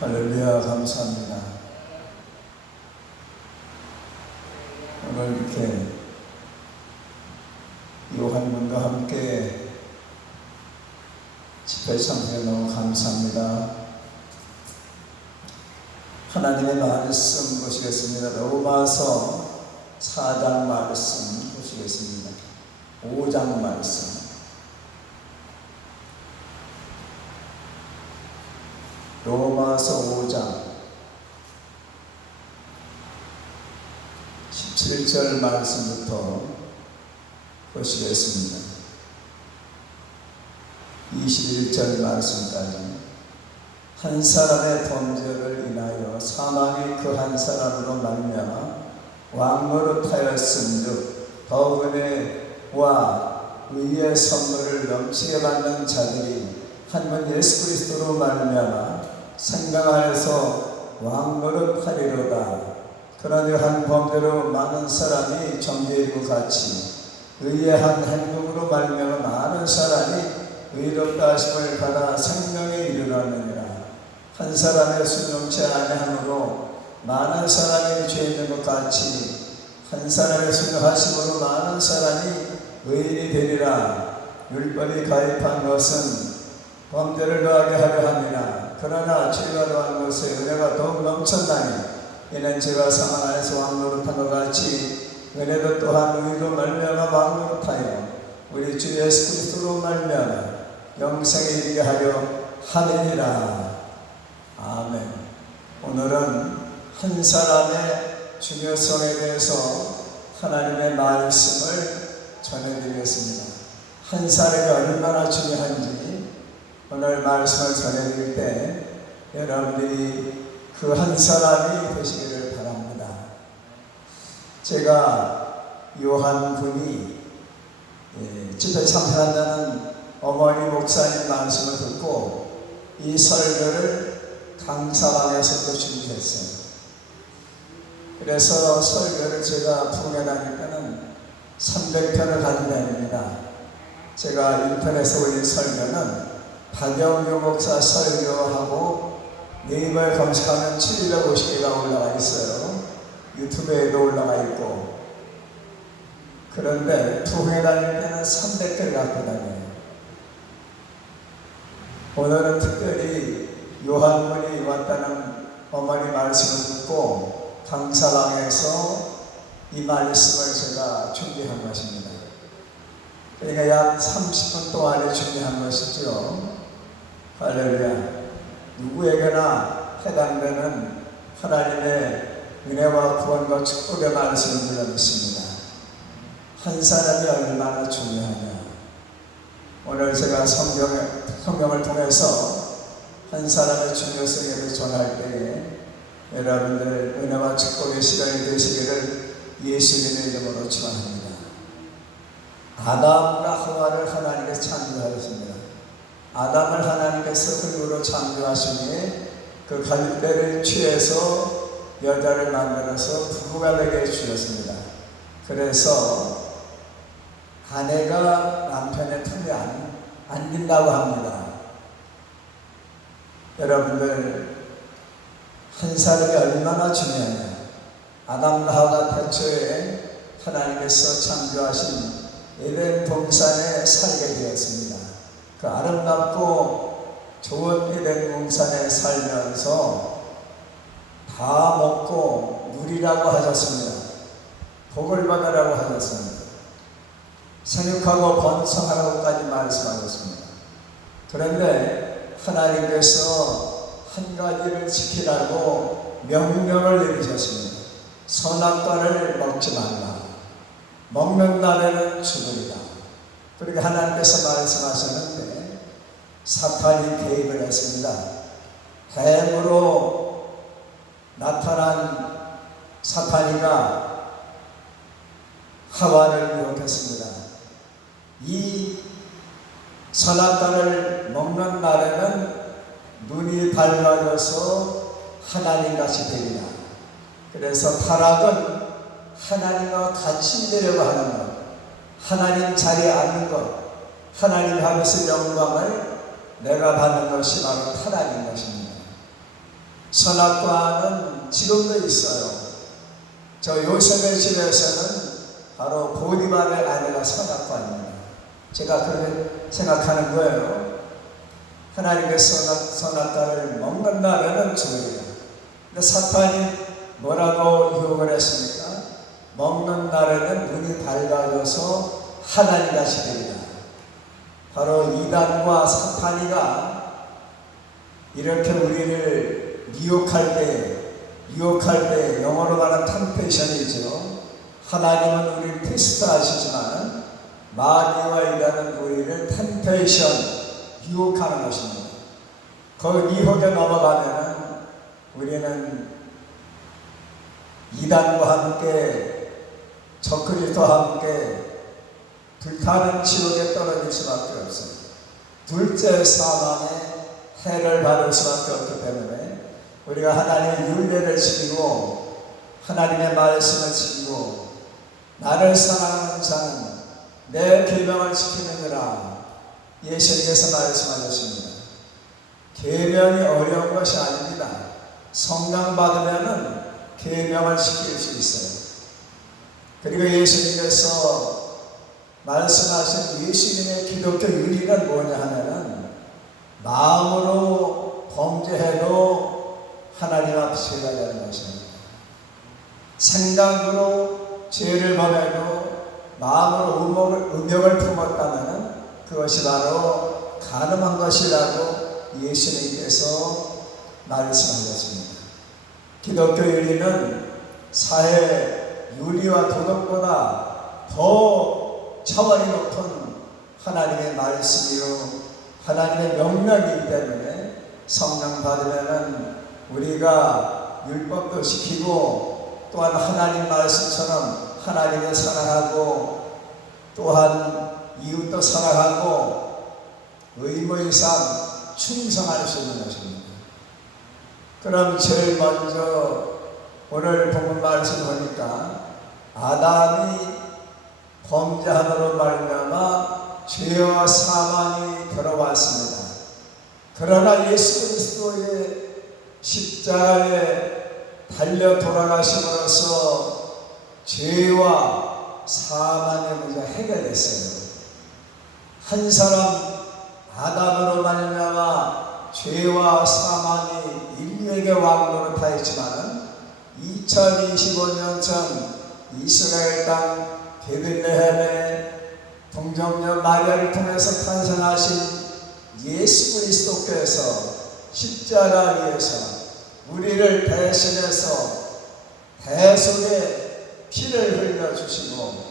할렐루야, 감사합니다. 오늘 이렇게 요한군과 함께 집회 참석해 너무 감사합니다. 하나님의 말씀 보시겠습니다. 로마서 4장 말씀 보시겠습니다. 5장 말씀. 로마서 5장 17절 말씀부터 보시겠습니다. 21절 말씀까지. 한 사람의 범죄를 인하여 사망이 그 한 사람으로 말미암아 왕노릇하였은즉 더욱 은혜와 의의 선물을 넘치게 받는 자들이 한 분 예수 그리스도로 말미암아 생명 안에서 왕노릇하리로다. 그러니 한 범죄로 많은 사람이 정죄에 이르고 같이 의의 한 행동으로 말미암아 많은 사람이 의롭다 하심을 받아 생명에 이르렀느니라. 한 사람의 순종치 아니함으로 많은 사람이 죄 있는 것 같이 한 사람의 순종하심으로 많은 사람이 의인이 되리라. 율법이 가입한 것은 범죄를 더하게 하려 함이라. 그러나 죄가 더한 것에 은혜가 더욱 넘쳤나니 이는 죄가 사망 안에서 왕노릇한 것 같이 은혜도 또한 의로 말미암아 왕노릇하여 우리 주 예수 그리스도로 말미암아 영생에 이르게 하려 함이니라. 아멘. 오늘은 한 사람의 중요성에 대해서 하나님의 말씀을 전해드리겠습니다. 한 사람이 얼마나 중요한지 오늘 말씀을 전해드릴 때 여러분들이 그 한 사람이 되시기를 바랍니다. 제가 요한군이 집회 참석한다는 어머니 목사님 말씀을 듣고 이 설교를 강사방에서도 준비했어요. 그래서 설교를 제가 부흥회 다닐 때는 300편을 가지고 다닙니다. 제가 인터넷에 올린 설교는 박영규 목사 설교하고 네이버에 검색하면 750개가 올라가 있어요. 유튜브에도 올라가 있고. 그런데 부흥회 다닐 때는 300개를 갖고 다녀요. 오늘은 특별히 요한군이 왔다는 어머니 말씀을 듣고 강사방에서 이 말씀을 제가 준비한 것입니다. 그러니까 약 30분 동안에 준비한 것이죠. 할렐루야. 누구에게나 해당되는 하나님의 은혜와 구원과 축복의 말씀을 드려 믿습니다. 한 사람이 얼마나 중요하냐. 오늘 제가 성경을 통해서 한 사람의 중요성에 대해 전할 때에 여러분들 은혜와 축복의 시간이 되시기를 예수님의 이름으로 축원합니다. 아담과 하와를 하나님께서 창조하셨습니다. 아담을 하나님께서 흙으로 창조하시니 그 갈대를 취해서 여자를 만들어서 부부가 되게 해주셨습니다. 그래서 아내가 남편의 품에 안긴다고 합니다. 여러분들 한 사람이 얼마나 중요하냐. 아담과 하와가 태초에 하나님께서 창조하신 에덴 동산에 살게 되었습니다. 그 아름답고 좋은 에덴 동산에 살면서 다 먹고 누리라고 하셨습니다. 복을 받으라고 하셨습니다. 생육하고 번성하라고까지 말씀하셨습니다. 그런데 하나님께서 한 가지를 지키라고 명령을 내리셨습니다. 선악과를 먹지 말라. 먹는 날에는 죽으리라. 그렇게 하나님께서 말씀하셨는데 사탄이 개입을 했습니다. 뱀으로 나타난 사탄이가 하와를 유혹했습니다. 이 선악과를 먹는 날에는 눈이 밝아져서 하나님같이 되리라. 그래서 타락은 하나님과 같이 되려고 하는 것, 하나님 자리에 앉는 것, 하나님 하면서 영광을 내가 받는 것이 바로 타락인 것입니다. 선악과는 지금도 있어요. 저 요셉의 집에서는 바로 보디발의 아내가 선악과입니다. 제가 그렇게 생각하는 거예요. 하나님께서 선악과를 먹는 날에는 죽으리라. 근데 사탄이 뭐라고 유혹을 했습니까? 먹는 날에는 눈이 밝아져서 하나님 같이 되리라. 바로 이단과 사탄이가 이렇게 우리를 유혹할 때 영어로 말하는 템페이션이죠. 하나님은 우리를 테스트하시지만 마귀와 이단은 우리를 템페이션, 유혹하는 것입니다. 그 유혹에 넘어가면은 우리는 이단과 함께 적그리스도와 함께 불타는 지옥에 떨어질 수밖에 없어요. 둘째 사망의 해를 받을 수밖에 없기 때문에 우리가 하나님의 율례를 지키고 하나님의 말씀을 지키고 나를 사랑하는 자는 내 계명을 지키느니라 예수님께서 말씀하셨습니다. 계명이 어려운 것이 아닙니다. 성령 받으면은 계명을 지킬 수 있어요. 그리고 예수님께서 말씀하신 예수님의 기독교 윤리는 뭐냐 하면은 마음으로 범죄해도 하나님 앞에 죄가 되는 것입니다. 생각으로 죄를 범해도 마음으로 음욕을 품었다면 그것이 바로 가늠한 것이라고 예수님께서 말씀하셨습니다. 기독교 윤리는 사회 윤리와 도덕보다 더 차원이 높은 하나님의 말씀이요 하나님의 명령이기 때문에 성령 받으면 우리가 율법도 지키고 또한 하나님 말씀처럼 하나님을 사랑하고 또한 이웃도 사랑하고 의무이상 충성할 수 있는 것입니다. 그럼 제일 먼저 오늘 본문 말씀 보니까 아담이 범죄함으로 말미암아 죄와 사망이 들어왔습니다. 그러나 예수 그리스도의 십자가에 달려 돌아가심으로써 죄와 사망의 문제가 해결됐어요. 한 사람 아담으로 말미암아 죄와 사망이 인류에게 왕노를 타했지만 2025년 전 이스라엘 땅 베들레헴의 동정녀 마리아를 통해서 탄생하신 예수 그리스도께서 십자가 위에서 우리를 대신해서 대속의 피를 흘려주시고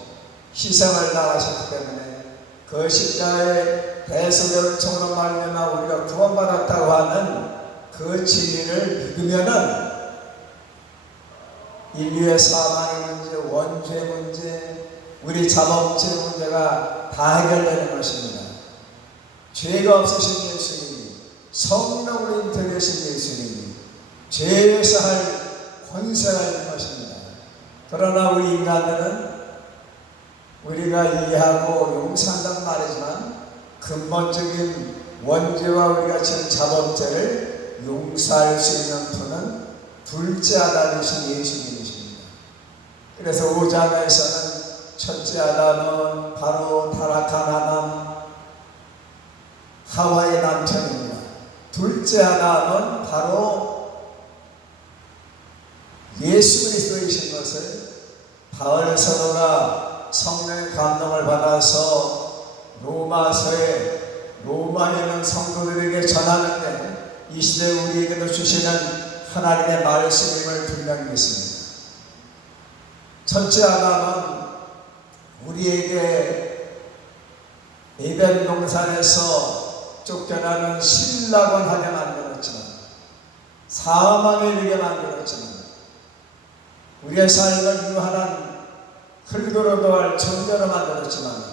희생을 당하셨기 때문에 그 십자가의 대속의 은총으로 말미암아 우리가 구원받았다고 하는 그 진리를 믿으면은 인류의 사망의 문제, 원죄 문제, 우리 자범죄 문제가 다 해결되는 것입니다. 죄가 없으신 예수님이, 성령으로 인터내신 예수님이 죄에서 할 권세가 있는 것입니다. 그러나 우리 인간들은 우리가 이해하고 용서한다는 말이지만 근본적인 원죄와 우리가 지은 자범죄를 용서할 수 있는 분은 둘째 아담이신 예수님이십니다. 그래서 5장에서는 첫째 아담은 바로 타락한 아담 하와의 남편입니다. 둘째 아담은 바로 예수 그리스도이신 것을 바울 사도가 성령의 감동을 받아서 로마에 있는 성도들에게 전하는데 이 시대 우리에게도 주시는 하나님의 말씀임을 분명히 믿습니다. 첫째 아담은 우리에게 에덴 동산에서 쫓겨나는 신락을 하게 만들었지만 사망에 이르게 만들었지만 우리의 삶을 유한한 흙으로 도할 존재로 만들었지만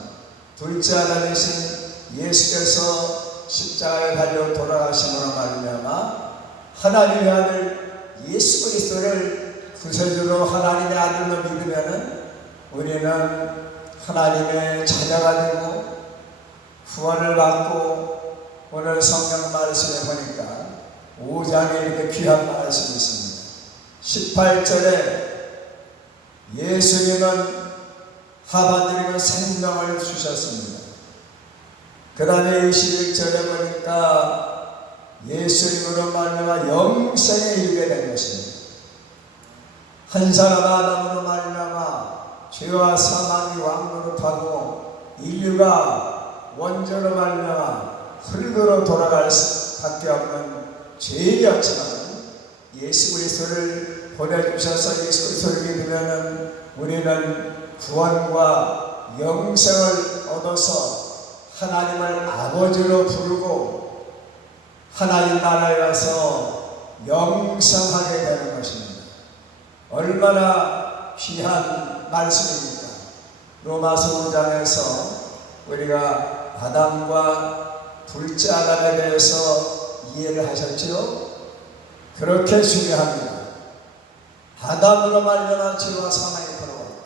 둘째 아담이신 예수께서 십자가에 달려 돌아가심으로 말미암아 하나님의 아들 예수 그리스도를 구세주로 하나님의 아들로 믿으면 우리는 하나님의 자녀가 되고 구원을 받고 오늘 성경 말씀에 보니까 5장에 이렇게 귀한 말씀이 있습니다. 18절에 예수님은 하나님의 생명을 주셨습니다. 그 다음에 21절에 보니까 예수님으로 말미암아 영생에 이르게 된 것입니다. 한 사람 아담으로 말미암아 죄와 사망이 왕노릇하고 인류가 원죄로 말미암아 흙으로 돌아갈 수밖에 없는 죄인이었지만 예수 그리스도를 보내주셔서 예수 그리스도를 믿으면 우리는 구원과 영생을 얻어서 하나님을 아버지로 부르고 하나님 나라에 가서 영생하게 되는 것입니다. 얼마나 귀한 말씀입니까? 로마서 5장에서 우리가 아담과 둘째 아담에 대해서 이해를 하셨죠? 그렇게 중요합니다. 아담으로 말미암아 죄와 사망이 들어왔고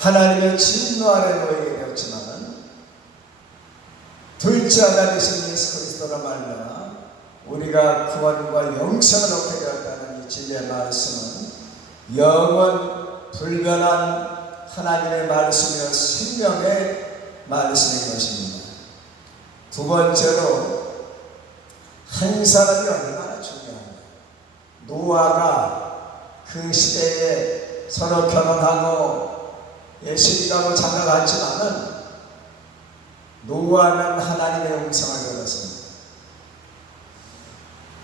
하나님의 진노 아래 놓이게 되었지만 둘째 아담이신 예수 그리스도로 말미암아 우리가 구원과 영생을 얻게 되었다는 이 진리의 말씀은 영원 불변한 하나님의 말씀이요 생명의 말씀인 것입니다. 두 번째로 한 사람이 얼마나 중요합니다. 노아가 그 시대에 서로 결혼하고 예수님하고 장가갔지만은 노아는 하나님의 음성을 들었습니다.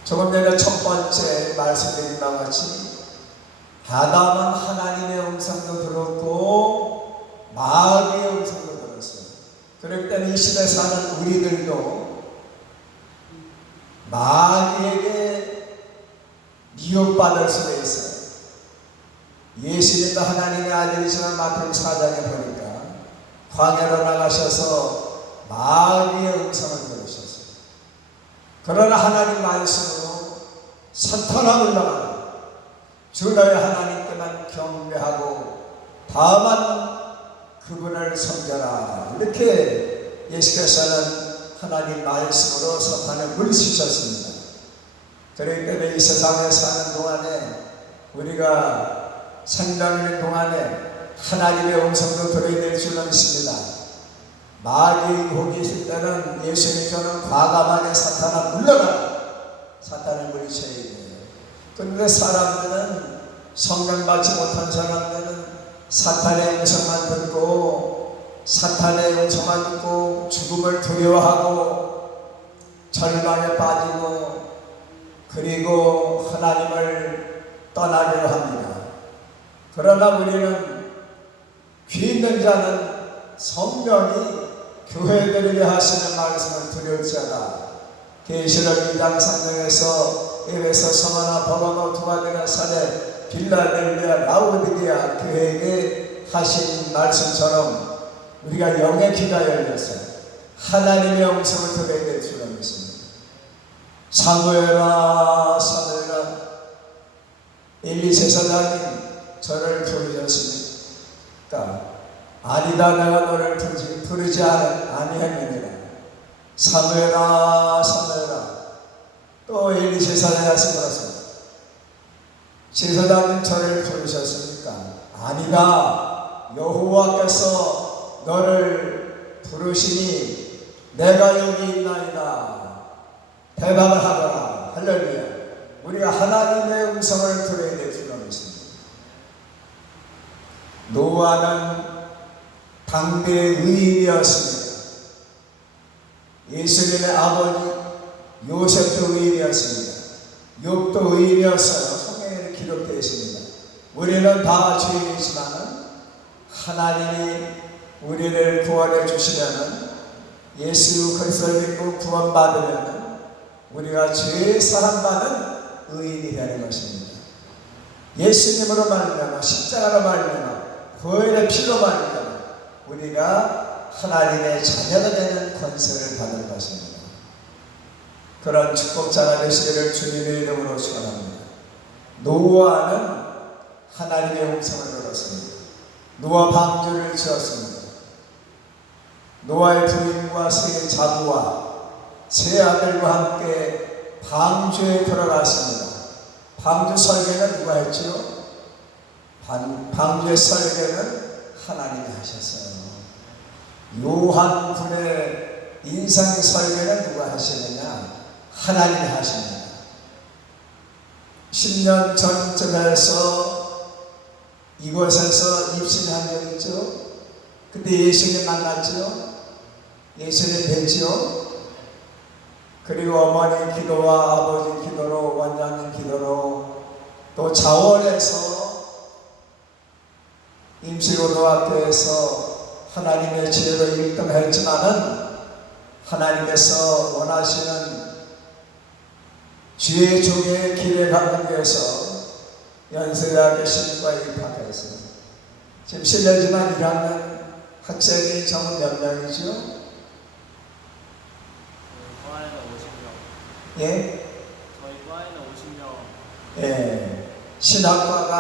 조금 전에 첫 번째 말씀드린 바와 같이 아담은 하나님의 음성도 들었고 마귀의 음성도 들었어요. 그렇기 때문에 이 시대에 사는 우리들도 마귀에게 미혹받을 수도 있어요. 예수님도 하나님의 아들이지만 마태복음 4장에 보니까 광야로 나가셔서 마귀의 음성을 들으셨어요. 그러나 하나님 말씀으로 사탄아 물러가라. 주 너의 하나님께만 경배하고 다만 그분을 섬겨라. 이렇게 예수께서는 하나님 말씀으로 사탄을 물리치셨습니다. 그렇기 때문에 이 세상에 사는 동안에 우리가 생명하는 동안에 하나님의 음성도 들어야 줄은 있습니다. 마귀의 유혹이 있을 때는 예수님께서는 과감하게 사탄아 물러가라. 사탄을 물리쳐야 돼요. 그런데 사람들은 성령 받지 못한 사람들은 사탄의 음성만 듣고 사탄의 음성만 듣고 죽음을 두려워하고 절망에 빠지고 그리고 하나님을 떠나기로 합니다. 그러나 우리는 귀 있는 자는 성령이 교회들에게 하시는 말씀을 두려울지어다. 계시록 2장 3장에서 에베소, 스무나, 버가모, 두아디라, 사데, 빌라델비아, 라우디게아 교회에게 하신 말씀처럼 우리가 영의 귀가 열려서 하나님의 음성을 들어야 될 줄로 믿습니다. 사무엘아 사무엘아 엘리 제사장님 저를 부르셨습니까? 아니다 내가 너를 부르지 아니했느니라. 사무엘아 사무엘아. 또 엘리 제사장이 말씀하셨습니다. 제사장님 저를 부르셨습니까? 아니다 여호와께서 너를 부르시니 내가 여기 있나이다. 대답을 하거라. 할렐루야. 우리가 하나님의 음성을 들어야 될 줄로 믿습니다. 노아는 당대의 의인이었습니다. 예수님의 아버지 요셉도 의인이었습니다. 욥도 의인이었어요. 성경에 기록되어 있습니다. 우리는 다 죄인이지만 하나님이 우리를 구원해 주시면 예수 그리스도를 믿고 구원받으면 우리가 죄 사함받은 의인이 되는 것입니다. 예수님으로 말미암아 십자가로 말미암아 부활의 피로 말미암아 우리가 하나님의 자녀가 되는 권세를 받는 것입니다. 그런 축복자가 되시기를 주님의 이름으로 축원합니다. 노아는 하나님의 음성을 들었습니다. 노아 방주를 지었습니다. 노아의 부인과 세 자부와 세 아들과 함께 방주에 들어갔습니다. 방주 설계는 누가 했지요? 방주의 설계는 하나님이 하셨어요. 요한군의 인생 설계는 누가 하시느냐? 하나님이 하십니다. 10년 전쯤 해서 이곳에서 입신한 적 있죠? 그때 예수님 만났죠? 예수님 뵀죠? 그리고 어머니 기도와 아버지 기도로, 원장님 기도로, 또 자원에서 임시고등학교에서 하나님의 지혜로 1등 했지만은 하나님께서 원하시는 주의 종의 길에 가기 위해서 연세대학교 신과에 입학했어요. 지금 실례지만 1학년 학생이 전부 몇 명이죠? 과에는 50명. 예? 저희 과에는 50명. 예. 신학과가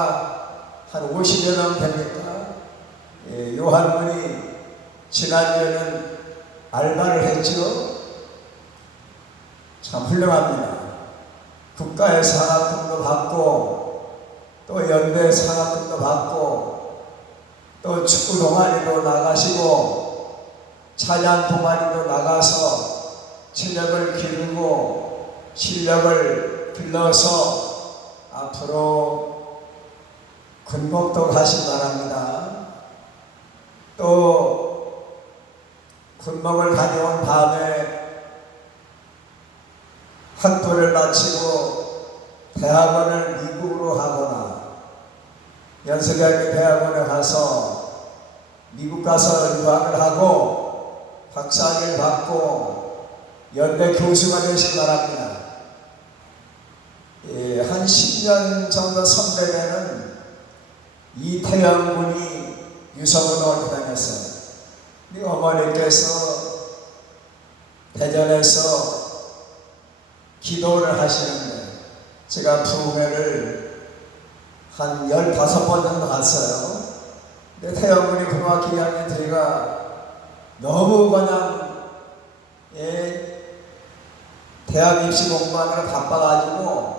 한 50여 명 됩니까? 예, 요한군이 지난주에는 알바를 했죠? 참 훌륭합니다. 국가의 산학금도 받고, 또 연대 산학금도 받고, 또 축구 동아리도 나가시고, 찬양 동아리도 나가서 체력을 기르고 실력을 길러서 앞으로 군목도 가시 바랍니다. 또 군목을 다녀온 다음에 학부를 마치고 대학원을 미국으로 하거나 연세대학교 대학원에 가서 미국 가서 유학을 하고 박사학위를 받고 연대 교수가 되시기 바랍니다. 예, 한 10년 정도 선배되는 이태영 군이 유성운동을 다녔어요. 우리 어머니께서 대전에서 기도를 하시는데 제가 부흥회를 한 15번 정도 갔어요. 근데 태영 군이 고등학교 2학년 저희가 너무 그냥 대학 입시 공부하느라 바빠가지고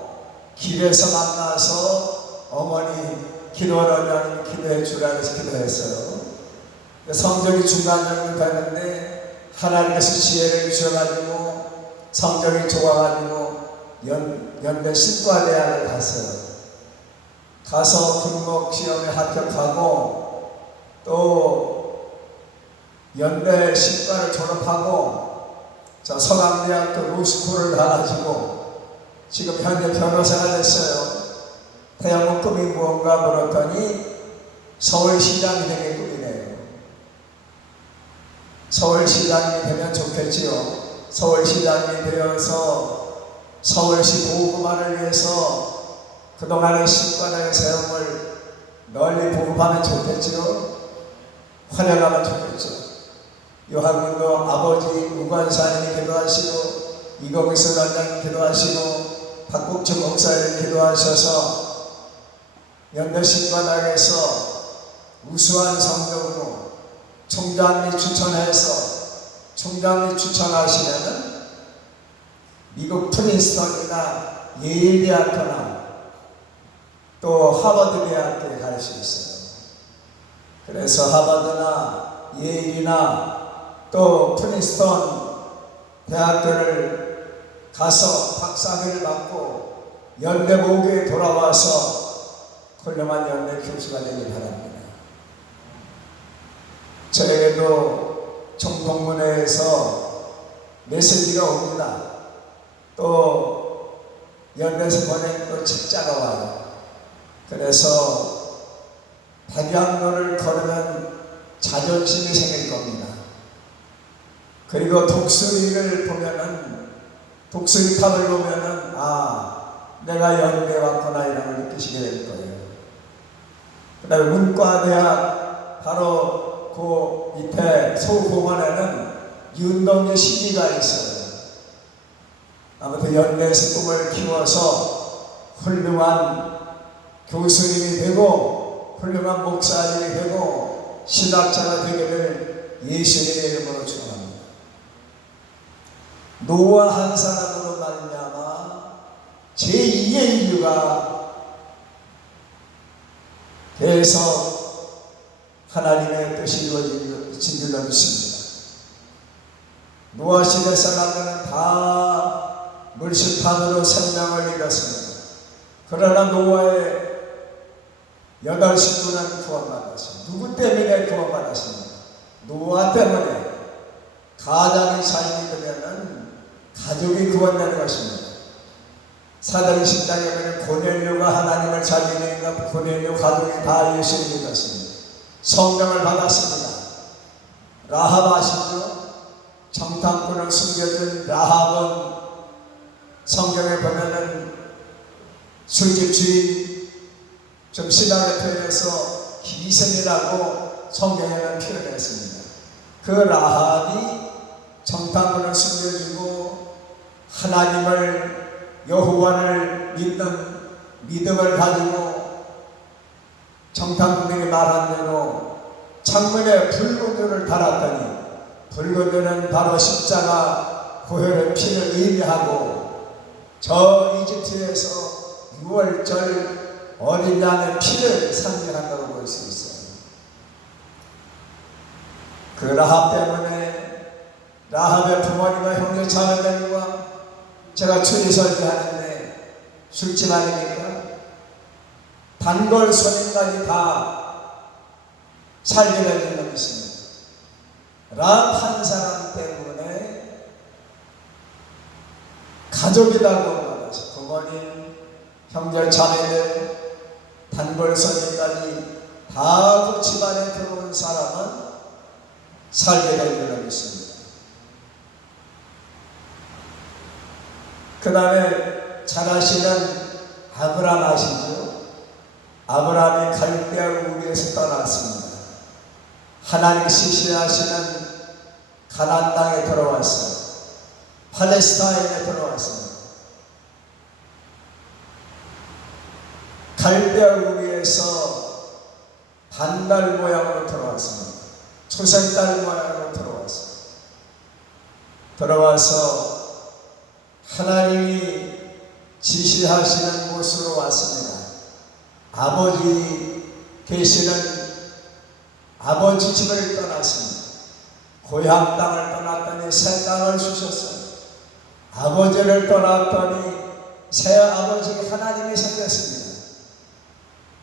길에서 만나서 어머니 기도하려면 기도해 주라고 해서 기도했어요. 성적이 중간 정도 되는데 하나님께서 지혜를 주셔가지고 성적이 좋아가지고 연대 신과대학을 갔어요. 가서 군목 시험에 합격하고 또 연대 신과를 졸업하고 저 서강대학교 로스쿨을 가가지고 지금 현재 변호사가 됐어요. 태양은 꿈이 무언가 물었더니 서울시장이 되는 꿈이네요. 서울시장이 되면 좋겠지요. 서울시장이 되어서 서울시 보호구만을 위해서 그동안의 신관의 세움을 널리 보급하면 좋겠지요. 활용하면 좋겠죠. 요한군도 아버지 우관사님이 기도하시고 이거기서 원장님 기도하시고 박국주 목사님 기도하셔서 연대신관학에서 우수한 성적으로 총장님 추천해서 총장님 추천하시면은 미국 프린스턴이나 예일 대학교나 또 하버드 대학교에 갈 수 있어요. 그래서 하버드나 예일이나 또 프린스턴 대학교를 가서 박사학위를 받고 연대 모교에 돌아와서 훌륭한 연대 교수가 되길 바랍니다. 저에게도 총동문회에서 메시지가 옵니다. 또 연대에서 보낸 또 책자가 와요. 그래서 백양로를 걸으면 자존심이 생길 겁니다. 그리고 독수리를 보면은 독수리탑을 보면은 내가 연대 왔구나 이런 걸 느끼시게 될 거예요. 그 다음에 문과대학 바로 그 밑에 소공원에는 윤동주 시기가 있어요. 아무튼 연대에서 꿈을 키워서 훌륭한 교수님이 되고 훌륭한 목사님이 되고 신학자가 되게 될 예수님의 이름으로 축원합니다. 노아 한 사람으로 말미암아 제2의 인류가 계속 하나님의 뜻이 이루어진 줄로 믿습니다. 노아 시대 사람들은 다 물심판으로 생명을 잃었습니다. 그러나 노아의 8식구는 구원받았습니다. 누구 때문에 구원받았습니까? 노아 때문에. 가장이 잘 믿으면 가족이 구원되는 것입니다. 사도행 10장에 보면 고넬료가 하나님을 잘 믿으니까 고넬료 가족이 다 예수를 믿었습니다. 성령을 받았습니다. 라합 아시죠? 정탐꾼을 숨겨준 라합은 성경에 보면은 술집 주인, 좀 신앙을 표현해서 기생이라고 성경에는 표현했습니다. 그 라합이 정탐꾼을 숨겨주고 하나님을 여호와를 믿는 믿음을 가지고 정탐꾼에게 말한 대로 창문에 붉은 달았더니 붉은 줄은 바로 십자가 보혈의 피를 의미하고 저 이집트에서 6월절 어린 양의 피를 상징한다고 볼 수 있어요. 그 라합 때문에 라합의 부모님과 형제 자매들과 제가 추리 설교하는데 술집 아닙니까? 단골 손님까지 다 살게 된 적이 있습니다. 라합 한 사람 때문에 가족이라고 말하죠. 부모님, 형제 자매들, 단골 손님까지 다 그 집안에 들어온 사람은 살게 된 적이 있습니다. 그 다음에 잘 아시는 아브라함 아시죠? 아브라함이 갈대아 우르에서 떠났습니다. 하나님 지시하시는 가나안 땅에 들어왔어요. 팔레스타인에 들어왔습니다. 갈대아 우르에서 반달 모양으로 들어왔습니다. 초생달 모양으로 들어왔어요. 들어와서 하나님이 지시하시는 곳으로 왔습니다. 아버지 계시는 아버지 집을 떠났습니다. 고향 땅을 떠났더니 새 땅을 주셨어요. 아버지를 떠났더니 새 아버지 하나님이 생겼습니다.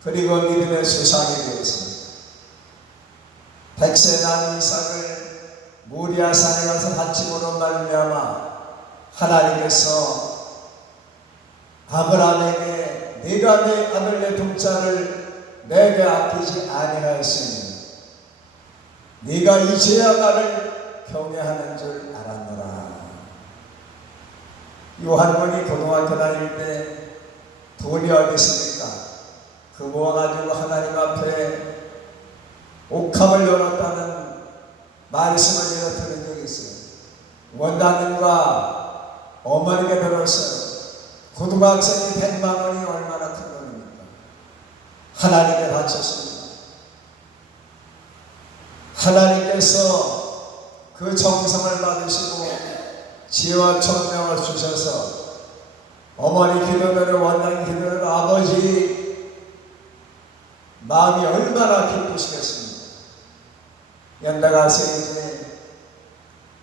그리고 믿음의 수상이 되었습니다. 백세 난 이삭을 모리아산에 가서 바침으로 말미암아 하나님께서 아브라함에게 네가 내 아들 내 동자를 내게 아끼지 아니하였으니 네가 이제야 나를 경외하는 줄 알았노라. 요한문이 고등학교 다닐 때 돈이 어디 있습니까? 그 모아가지고 하나님 앞에 옥합을 열었다는 말씀을 제가 들은 적이 있어요. 원장님과 어머니가 들었어요. 고등학생이 100만 원이 얼마나 큰 돈입니까? 하나님께 바쳤습니다. 하나님께서 그 정성을 받으시고 지혜와 총명을 주셔서 어머니 기도대로 원장님 기도대로 아버지 마음이 얼마나 기쁘시겠습니까? 연대가서 이제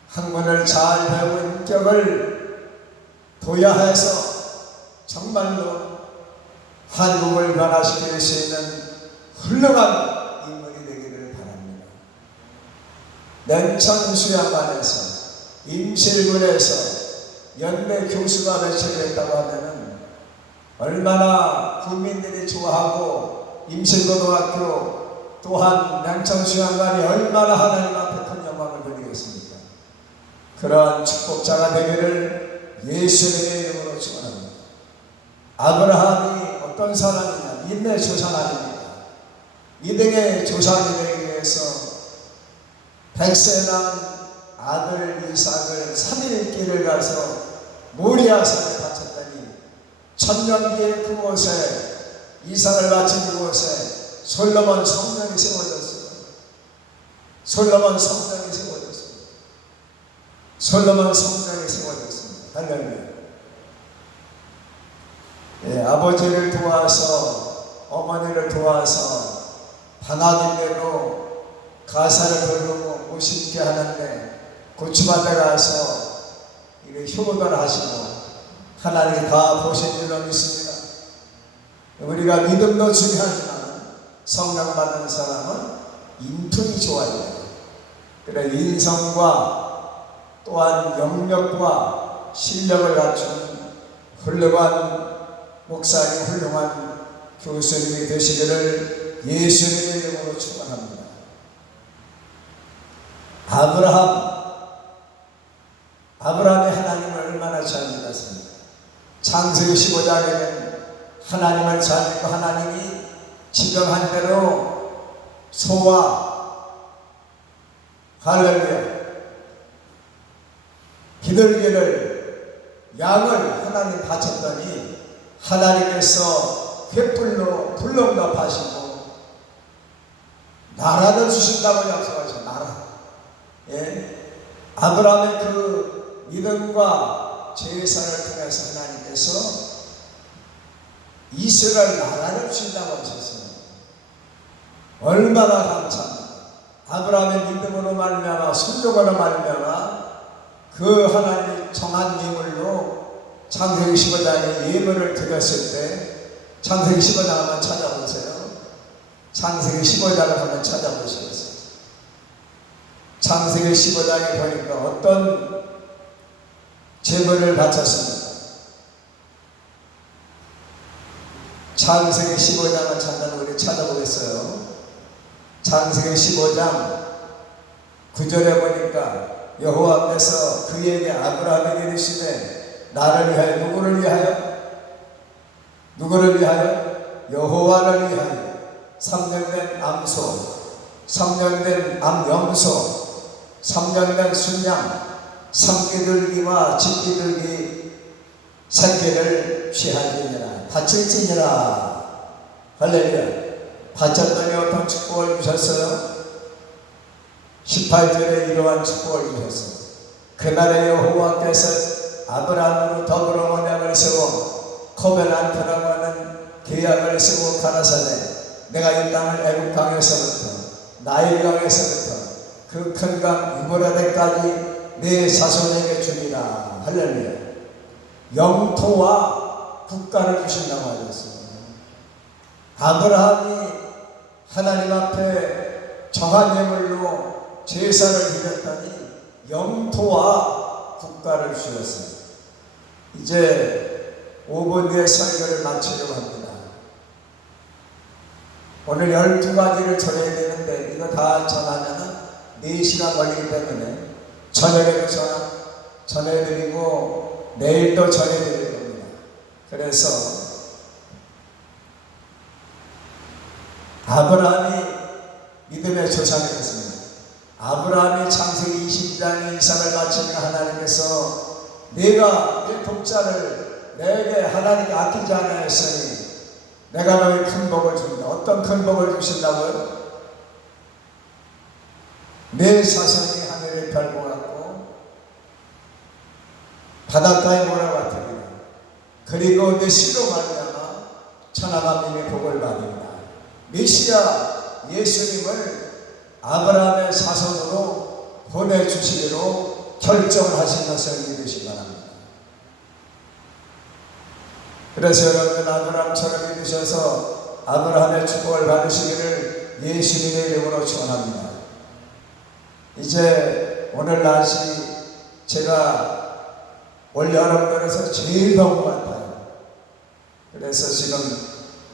학문을 잘 배우고 인격을 도야해서 정말로 한국을 변화시킬 수 있는 훌륭한 인물이 되기를 바랍니다. 냉천수양관에서 임실군에서 연대 교수가 배치됐다고 하면은 얼마나 국민들이 좋아하고 임실고등학교 또한 냉천수양관이 얼마나 하나님 앞에 큰 영광을 드리겠습니까? 그러한 축복자가 되기를 예수님의 이름으로 축원합니다. 아브라함이 어떤 사람이냐? 인내 조상 아닙니까? 이등의 조상이 되기 위해서 백세 난 아들 이삭을 3일 길을 가서 모리아산에 바쳤더니 천년 뒤에 그곳에 이삭을 바친 그곳에 솔로몬 성전이 세워졌어요. 솔로몬 성전이 세워졌어요. 솔로몬 성전이 세워졌어요. 할렐루야. 예, 아버지를 도와서 어머니를 도와서 방학인데도 가사를 부르고 웃게 하는데 고추밭에 가서 이렇게 효도를 하시고 하나님이 다 보신 줄로 믿습니다. 우리가 믿음도 중요하지만 성령 받는 사람은 인품이 좋아야 돼요. 그래 인성과 또한 영역과 실력을 갖춘 훌륭한 목사님, 훌륭한 교수님이 되시기를 예수님의 이름으로 축원합니다. 아브라함이 하나님을 얼마나 잘 믿었습니까? 창세기 15장에는 하나님을 잘 믿고 하나님이 지정한 대로 소와 할렐루야 비둘기를 양을 하나님 바쳤더니 하나님께서 횃불로 불능답하시고 나라를 주신다고 약속하셨어요. 나라. 예? 아브라함의 그 믿음과 제사를 통해서 하나님께서 이스라엘 나라를 주신다고 하셨어요. 얼마나 감사합니다. 아브라함의 믿음으로 말미암아 순종으로 말미암아 그 하나님이 정한 예물로 창세기 15장에 예물을 드렸을 때 창세기 15장 한번 찾아보세요. 창세기 15장을 한번 찾아보시겠어요. 창세기 15장에 보니까 어떤 제물을 바쳤습니까? 창세기 15장을 잠깐 우리 찾아보겠어요. 창세기 15장 9절에 보니까 여호와께서 그에게 아브라함에게 이르시되 나를 위하여 누구를 위하여 여호와를 위하여 3년 된 암소 3년 된 암염소 3년 된 순양 삼기들기와 집기들기 새끼를 취하지니라 바칠지니라. 할렐루야. 바쳤더니 어떤 축복을 주셨어요? 18절에 이러한 축복을 주셨어요. 그날에 여호와께서 아브라함으로 더불어 언약을 세워 코벤한트라고 하는 계약을 세워 가라사대 내가 이 땅을 애굽 강에서부터 나일 강에서부터 그 큰 강 유브라데까지 내 자손에게 주리라. 할렐루야. 영토와 국가를 주신다고 하셨어요. 아브라함이 하나님 앞에 정한 예물로 제사를 드렸더니 영토와 국가를 주셨어요. 이제 5분 뒤에 설교를 마치려고 합니다. 오늘 12가지를 전해야 되는데 이거 다 전하면 4시간 걸리기 때문에 저녁에도 전해드리고 내일도 전해드릴 겁니다. 그래서 아브라함이 믿음의 조상이 됐습니다. 아브라함이 창세기 20장에 이삭을 바치니까 하나님께서 내가 내 독자를 내게 하나님께 아끼지 않아 했으니 내가 너희 큰 복을 줍니다. 어떤 큰 복을 주신다고요? 내 자손이 하늘의 별과 같고 바닷가의 모래 같으리라. 그리고 내 씨로 말미암아 천하만민의 복을 받으리라. 메시아 예수님을 아브라함의 자손으로 보내주시기로 결정하신 것을 믿으시기 바랍니다. 그래서 여러분 아브라함처럼 믿으셔서 아브라함의 축복을 받으시기를 예수님의 이름으로 축원합니다. 이제 오늘 날씨 제가 올 여름들에서 제일 더운 것 같아요. 그래서 지금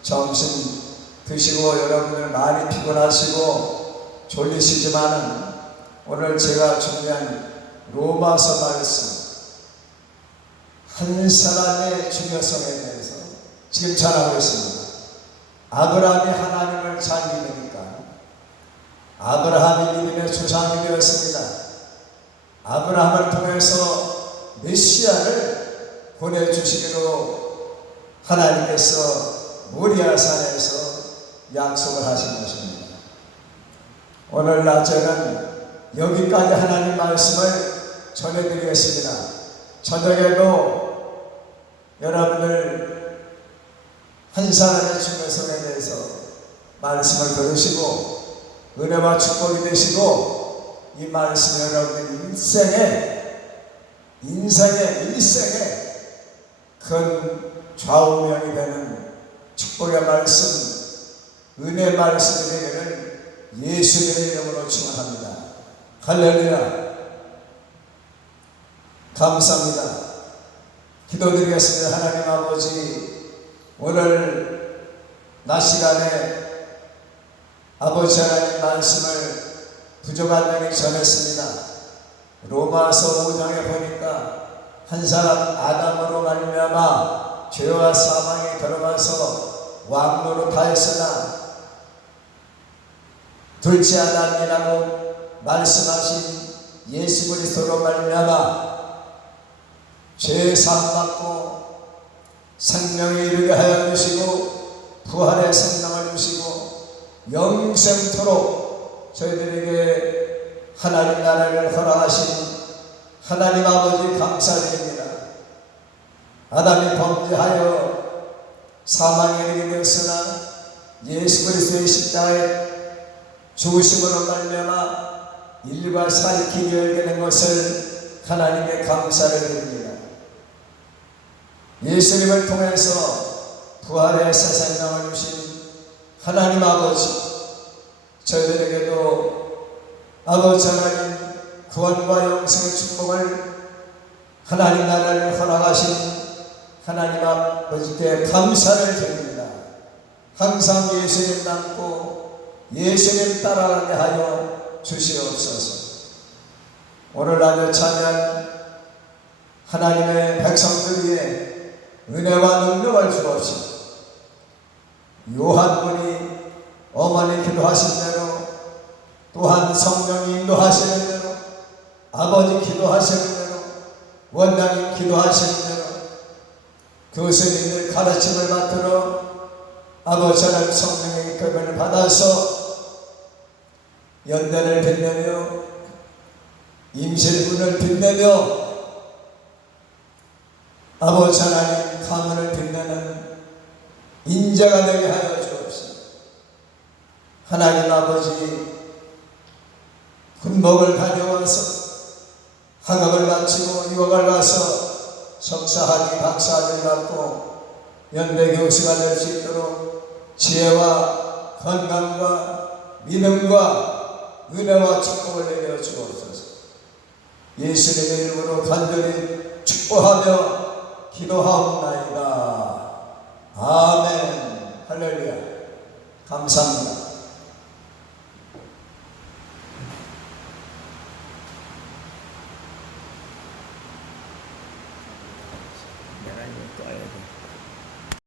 점심 드시고 여러분들 많이 피곤하시고 졸리시지만은 오늘 제가 준비한 로마서 말씀 한 사람의 중요성에 대해서 지금 전하고 있습니다. 아브라함이 하나님을 잘 믿으니까 아브라함이 믿음의 조상이 되었습니다. 아브라함을 통해서 메시아를 보내주시기로 하나님께서 모리아산에서 약속을 하신 것입니다. 오늘 낮에는 여기까지 하나님 말씀을 전해드리겠습니다. 저녁에도 여러분들 한 사람의 중요성에 대해서 말씀을 들으시고 은혜와 축복이 되시고 이 말씀이 여러분들 인생의 큰 좌우명이 되는 축복의 말씀, 은혜 말씀이 되기를 예수님의 이름으로 축원합니다. 할렐루야. 감사합니다. 기도드리겠습니다. 하나님 아버지, 오늘 낮 시간에 아버지 하나님 말씀을 부족한 면이 전했습니다. 로마서 5장에 보니까 한 사람 아담으로 말미암아 죄와 사망에 들어가서 왕노로 타했으나 둘째 아담이라고 말씀하신 예수 그리스도로 말미암아 죄 사함받고 생명에 이르게 하여 주시고 부활의 생명을 주시고 영생토록 저희들에게 하나님 나라를 허락하신 하나님 아버지 감사드립니다. 아담이 범죄하여 사망에 이르게 되었으나 예수 그리스도의 십자가의 죽으심으로 말미암아 일과 살 길이 열게 된 것을 하나님께 감사를 드립니다. 예수님을 통해서 부활의 새 생명을 주신 하나님 아버지, 저희들에게도 아버지 하나님 구원과 영생의 축복을 하나님 나라를 허락하신 하나님 아버지께 감사를 드립니다. 항상 예수님 닮고 예수님 따라가게 하여 주시옵소서. 오늘 아주 찬양 하나님의 백성들 위해 은혜와 능력을 주옵시고 요한분이 어머니 기도하신 대로 또한 성령이 인도하시는 대로 아버지 기도하시는 대로 원장님 기도하시는 대로 교수님들 가르침을 받들어 아버지 하나님 성령의 이끌림을 받아서 연단을 빛내며 임실분을 빛내며 아버지 하나님 가문을 빛내는 인자가 되게 하여 주옵시고 하나님 아버지 군복을 가져와서 학업을 마치고 유학을 가서 석사학위 박사학위를 갖고 연대 교수가 될 수 있도록 지혜와 건강과 믿음과 은혜와 축복을 내려 주옵소서. 예수님의 이름으로 간절히 축복하며 기도하옵나이다. 아멘. 할렐루야. 감사합니다.